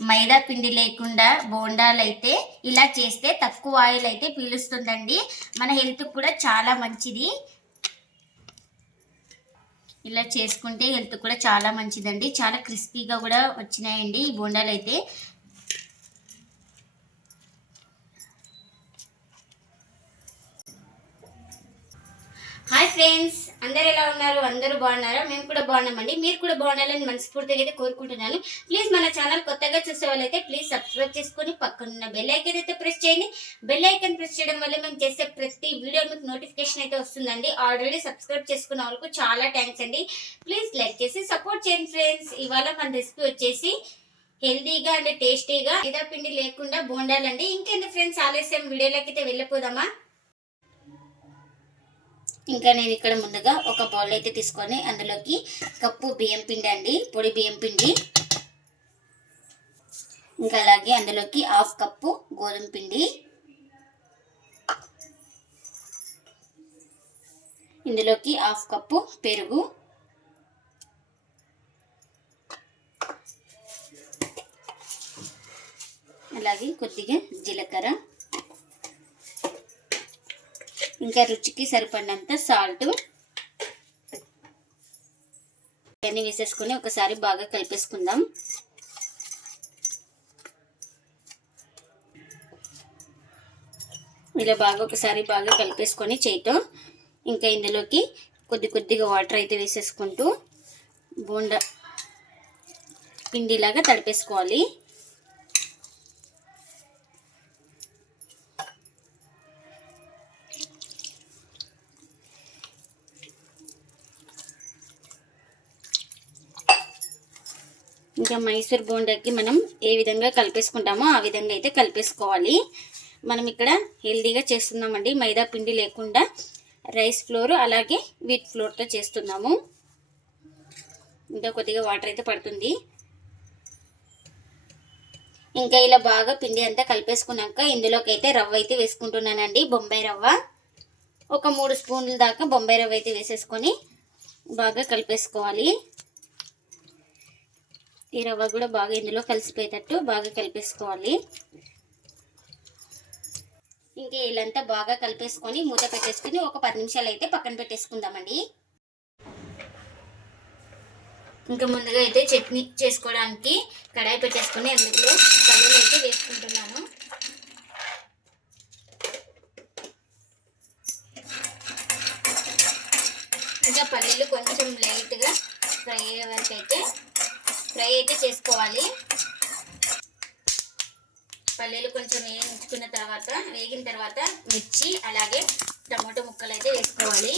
మైదా పిండి లేకుండా బోండాలు అయితే ఇలా చేస్తే తక్కువ ఆయిల్ అయితే పీలుస్తుందండి. మన హెల్త్ కూడా చాలా మంచిది. ఇలా చేసుకుంటే హెల్త్ కూడా చాలా మంచిదండి. చాలా క్రిస్పీగా కూడా వచ్చినాయండి ఈ బోండాలు అయితే హాయ్ ఫ్రెండ్స్. అందరు ఎలా ఉన్నారు? అందరూ బాగున్నారా? మేము కూడా బాగున్నామండి. మీరు కూడా బాగుండాలని మనస్ఫూర్తిగా అయితే కోరుకుంటున్నాను. ప్లీజ్ మన ఛానల్ కొత్తగా చూసే వాళ్ళైతే ప్లీజ్ సబ్స్క్రైబ్ చేసుకొని పక్కనున్న బెల్ ఐకన్ అయితే ప్రెస్ చేయండి. బెల్ ఐకన్ ప్రెస్ చేయడం వల్ల మేము చేసే ప్రతి వీడియో మీకు నోటిఫికేషన్ అయితే వస్తుందండి. ఆల్రెడీ సబ్స్క్రైబ్ చేసుకున్న వాళ్ళకు చాలా థ్యాంక్స్ అండి. ప్లీజ్ లైక్ చేసి సపోర్ట్ చేయండి ఫ్రెండ్స్. ఇవాళ మన రెసిపీ వచ్చేసి హెల్దీగా అండ్ టేస్టీగా ఇదా పిండి లేకుండా బోండాలండి. ఇంకెందుకు ఫ్రెండ్స్ ఆలస్యం? వీడియోలోకి అయితే వెళ్ళిపోదామా? ఇంకా నేను ఇక్కడ ముందుగా ఒక బౌల్ అయితే తీసుకొని అందులోకి కప్పు బియ్యం పిండి అండి పొడి బియ్యం పిండి. ఇంకా అలాగే అందులోకి హాఫ్ కప్పు గోధుమ పిండి. ఇందులోకి హాఫ్ కప్పు పెరుగు. అలాగే కొద్దిగా జీలకర్ర. ఇంకా రుచికి సరిపడినంత సాల్ట్ ఇవన్నీ వేసేసుకొని ఒకసారి బాగా కలిపేసుకుందాం. ఇలా బాగా ఒకసారి బాగా కలిపేసుకొని చేయితో ఇంకా ఇందులోకి కొద్ది కొద్దిగా వాటర్ అయితే వేసేసుకుంటూ బోండా పిండిలాగా తడిపేసుకోవాలి. ఇంకా మైసూర్ బోండాకి మనం ఏ విధంగా కలిపేసుకుంటామో ఆ విధంగా అయితే కలిపేసుకోవాలి. మనం ఇక్కడ హెల్దీగా చేస్తున్నామండి. మైదా పిండి లేకుండా రైస్ ఫ్లోర్ అలాగే వీట్ ఫ్లోర్తో చేస్తున్నాము. ఇంకా కొద్దిగా వాటర్ అయితే పడుతుంది. ఇంకా ఇలా బాగా పిండి అంతా కలిపేసుకున్నాక ఇందులోకి అయితే రవ్వ అయితే వేసుకుంటున్నానండి. బొంబాయి రవ్వ. ఒక మూడు స్పూన్ల దాకా బొంబాయి రవ్వ అయితే వేసేసుకొని బాగా కలిపేసుకోవాలి. ఈ రవ్వ కూడా బాగా ఇందులో కలిసిపోయేటట్టు బాగా కలిపేసుకోవాలి. ఇంకా ఇలాంతా బాగా కలిపేసుకొని మూత పెట్టేసుకుని ఒక పది నిమిషాలు అయితే పక్కన పెట్టేసుకుందామండి. ఇంకా ముందుగా అయితే చట్నీ చేసుకోవడానికి కడాయి పెట్టేసుకుని అందులో పల్లీలు అయితే వేసుకుంటున్నాను. ఇంకా పల్లీలు కొంచెం లైట్గా ఫ్రై అయ్యే వరకు అయితే ఫ్రై అయితే చేసుకోవాలి. పల్లీలు కొంచెం వేయించుకున్న తర్వాత వేగిన తర్వాత మిర్చి అలాగే టమాటో ముక్కలు అయితే వేసుకోవాలి.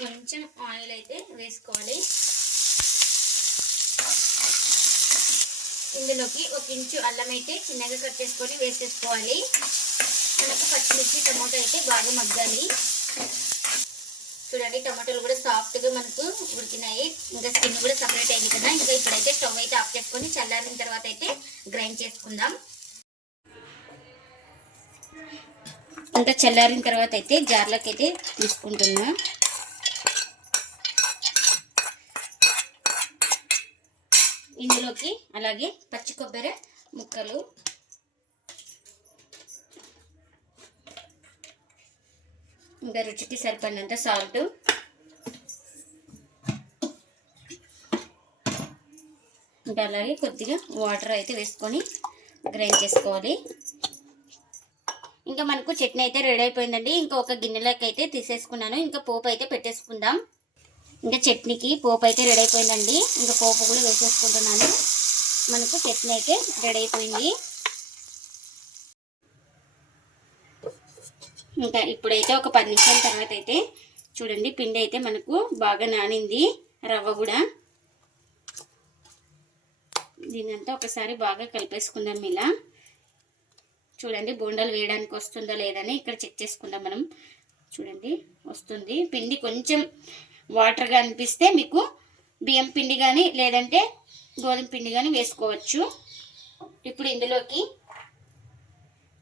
కొంచెం ఆయిల్ అయితే వేసుకోవాలి. ఇందులోకి ఒక ఇంచు అల్లం అయితే చిన్నగా కట్ చేసుకొని వేసేసుకోవాలి. మనకు పచ్చిమిర్చి టమాటో అయితే బాగా మగ్గాలి. చూడండి టమాటాలు కూడా సాఫ్ట్గా మనకు ఇంకా స్కిన్ కూడా సపరేట్ అయింది కదా. ఇంకా ఇప్పుడైతే స్టవ్ అయితే ఆఫ్ చేసుకొని చల్లారిన తర్వాత అయితే గ్రైండ్ చేసుకుందాం. ఇంకా చల్లారిన తర్వాత అయితే జార్లోకి అయితే తీసుకుంటున్నా. ఇందులోకి అలాగే పచ్చి కొబ్బరి ముక్కలు. ఇంకా రుచికి సరిపడినంత సాల్ట్. ఇంకా అలాగే కొద్దిగా వాటర్ అయితే వేసుకొని గ్రైండ్ చేసుకోవాలి. ఇంకా మనకు చట్నీ అయితే రెడీ అయిపోయిందండి. ఇంకా ఒక గిన్నెలోకి అయితే తీసేసుకున్నాను. ఇంకా పోపు అయితే పెట్టేసుకుందాం. ఇంకా చట్నీకి పోపు అయితే రెడీ అయిపోయిందండి. ఇంకా పోపు కూడా వేసేసుకుంటున్నాను. మనకు చట్నీ అయితే రెడీ అయిపోయింది. ఇంకా ఇప్పుడైతే ఒక పది నిమిషాల తర్వాత అయితే చూడండి పిండి అయితే మనకు బాగా నానింది రవ్వ కూడా. దీనంతా ఒకసారి బాగా కలిపేసుకుందాం ఇలా. చూడండి బోండాలు వేయడానికి వస్తుందా లేదని ఇక్కడ చెక్ చేసుకుందాం మనం. చూడండి వస్తుంది. పిండి కొంచెం వాటర్గా అనిపిస్తే మీకు బియ్యం పిండి కానీ లేదంటే గోధుమ పిండి కానీ వేసుకోవచ్చు. ఇప్పుడు ఇందులోకి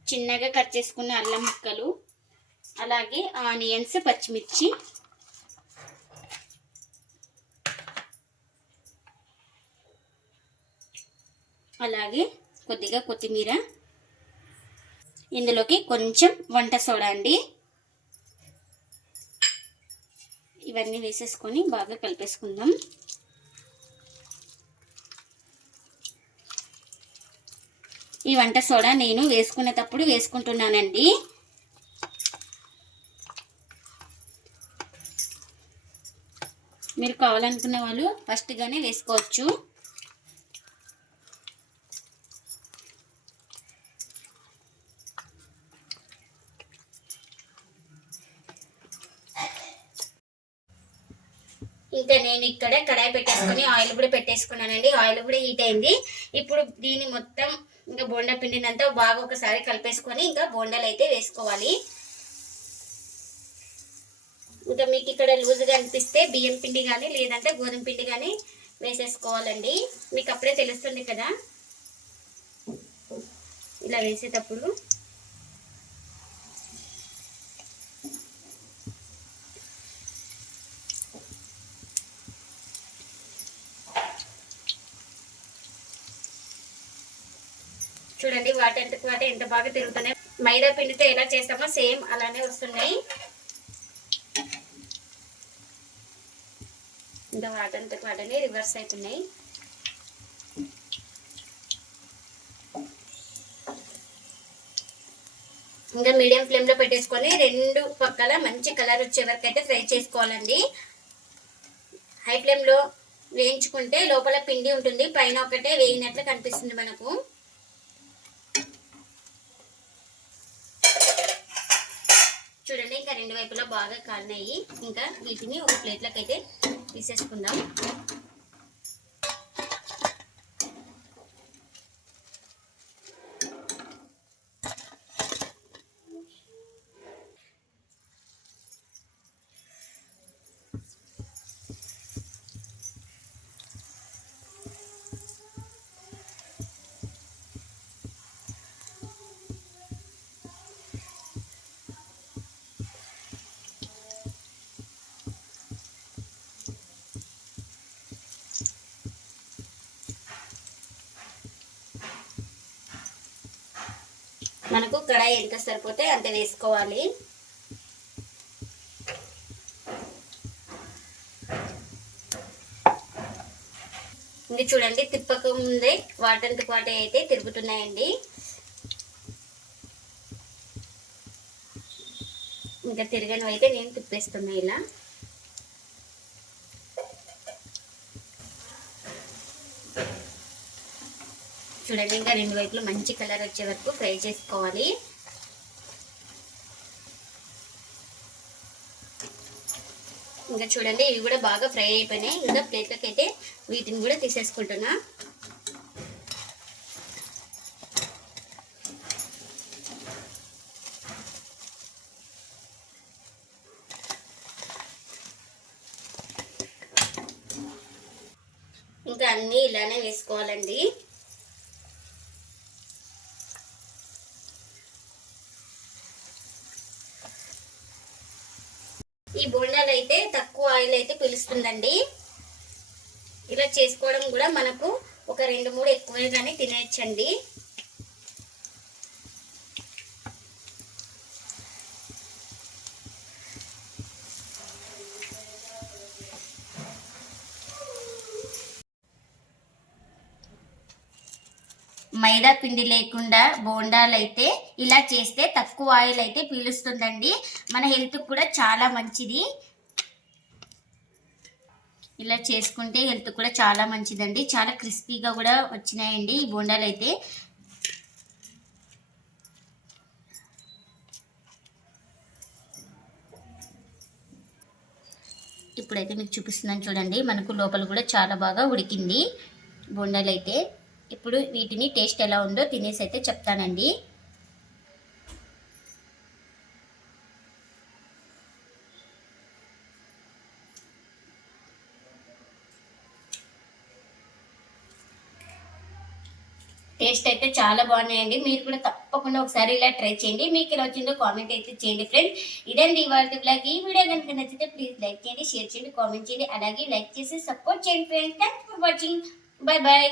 చిన్నగా కట్ చేసుకున్న అల్లం ముక్కలు అలాగే ఆనియన్స్ పచ్చిమిర్చి అలాగే కొద్దిగా కొత్తిమీర. ఇందులోకి కొంచెం వంట సోడా అండి. ఇవన్నీ వేసేసుకొని బాగా కలిపేసుకుందాం. ఈ వంట సోడా నేను వేసుకునేటప్పుడు వేసుకుంటున్నానండి. మీరు కావాలనుకున్న వాళ్ళు ఫస్ట్గానే వేసుకోవచ్చు. ఇంకా నేను ఇక్కడ కడాయి పెట్టేసుకొని ఆయిల్ కూడా పెట్టేసుకున్నానండి. ఆయిల్ కూడా హీట్ అయింది. ఇప్పుడు దీన్ని మొత్తం ఇంకా బోండా పిండినంతా బాగా ఒకసారి కలిపేసుకొని ఇంకా బోండాలు అయితే వేసుకోవాలి. ఇంకా మీకు ఇక్కడ లూజ్గా అనిపిస్తే బియ్యం పిండి కానీ లేదంటే గోధుమ పిండి కానీ వేసేసుకోవాలండి. మీకు అప్పుడే తెలుస్తుంది కదా? ఇలా వేసేటప్పుడు. చూడండి వాటి ఎంత వాటి ఎంత బాగా తిరుగుతున్నాయి. మైదా పిండితో ఎలా చేస్తామో సేమ్ అలానే వస్తున్నాయి. ఇంకా వాటంత వాటనే రివర్స్ అవుతున్నాయి ఇంకా మీడియం ఫ్లేమ్లో పెట్టేసుకొని రెండు పక్కల మంచి కలర్ వచ్చే వరకు అయితే ఫ్రై చేసుకోవాలండి. హై ఫ్లేమ్లో వేయించుకుంటే లోపల పిండి ఉంటుంది పైన ఒకటే వేయినట్లు కనిపిస్తుంది మనకు చూడండి ఇంకా రెండు వైపులా బాగా కాలినాయి ఇంకా వీటిని ఒక ప్లేట్లోకి అయితే తీసేసుకుందాం. మనకు కడాయి ఎంత సరిపోతే అంత వేసుకోవాలి. ఇది చూడండి తిప్పక ముందే వాటంత పాటే అయితే తిరుగుతున్నాయండి. ఇంకా తిరగనివి అయితే నేను తిప్పేస్తున్నా ఇలా. చూడండి ఇంకా రెండు వైపులు మంచి కలర్ వచ్చే వరకు ఫ్రై చేసుకోవాలి. ఇంకా చూడండి ఇవి కూడా బాగా ఫ్రై అయిపోయినాయి. ఇంకా ప్లేట్లోకి అయితే వీటిని కూడా తీసేసుకుంటున్నా. ఇంకా అన్నీ ఇలానే వేసుకోవాలండి ఈ బోండాలు అయితే తక్కువ ఆయిల్ అయితే పిలుస్తుందండి. ఇలా చేసుకోవడం కూడా మనకు ఒక రెండు మూడు ఎక్కువగానే తినేయచ్చండి. మైదా పిండి లేకుండా బోండాలు అయితే ఇలా చేస్తే తక్కువ ఆయిల్ అయితే పీలుస్తుందండి. మన హెల్త్కి కూడా చాలా మంచిది. ఇలా చేసుకుంటే హెల్త్ కూడా చాలా మంచిదండి. చాలా క్రిస్పీగా కూడా వచ్చినాయండి ఈ బోండాలు అయితే ఇప్పుడైతే మీకు చూపిస్తున్నాను చూడండి. మనకు లోపల కూడా చాలా బాగా ఉడికింది బొండాలు అయితే ఇప్పుడు వీటిని టేస్ట్ ఎలా ఉందో తినేసి అయితే చెప్తానండి. టేస్ట్ అయితే చాలా బాగున్నాయండి. మీరు కూడా తప్పకుండా ఒకసారి ఇలా ట్రై చేయండి. మీకు ఎలా వచ్చిందో కామెంట్ అయితే చేయండి ఫ్రెండ్స్. ఇదండి ఇవాళ బ్లాగ్. ఈ వీడియో కనుక నచ్చితే ప్లీజ్ లైక్ చేయండి షేర్ చేయండి కామెంట్ చేయండి. అలాగే లైక్ చేసి సపోర్ట్ చేయండి friends. Thanks for watching bye bye